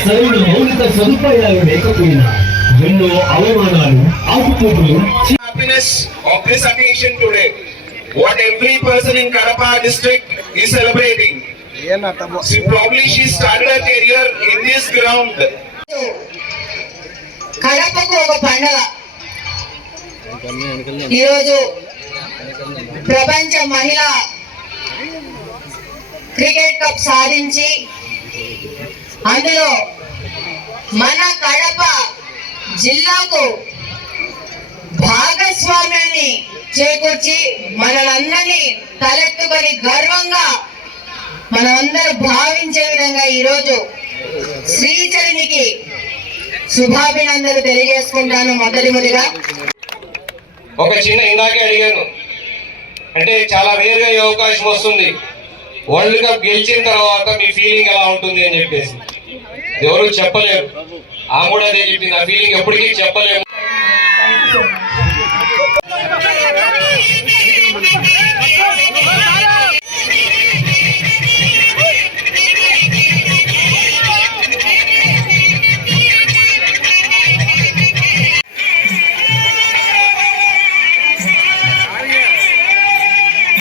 సరైన మౌలిక సదుపాయాలు లేకపోయినా ఎన్నో అవమానాలు ఆటుపోటులు. Happiness of this occasion today, what every person in Kadapa district is celebrating. See, probably she started her career in this ground. కడపకు ఒక పండుగ. ఈరోజు ప్రపంచ మహిళా క్రికెట్ కప్ సాధించి అందులో మన కడప జిల్లాకు భాగస్వామ్యాన్ని చేకూర్చి మనలందరినీ తలెత్తుకొని గర్వంగా మనమందరూ భావించే విధంగా ఈరోజు శ్రీచరణికి శుభాభినందనలు తెలియజేసుకుంటాను. మొదటిగా ఒక చిన్న ఇందాకే అడిగాను, అంటే చాలా వేరుగా ఈ అవకాశం వస్తుంది, వరల్డ్ కప్ గెలిచిన తర్వాత మీ ఫీలింగ్ ఎలా ఉంటుంది అని చెప్పేసి ఎవరు చెప్పలేరు. ఆ కూడా అదే చెప్పింది, ఆ ఫీలింగ్ ఎప్పటికీ చెప్పలేము.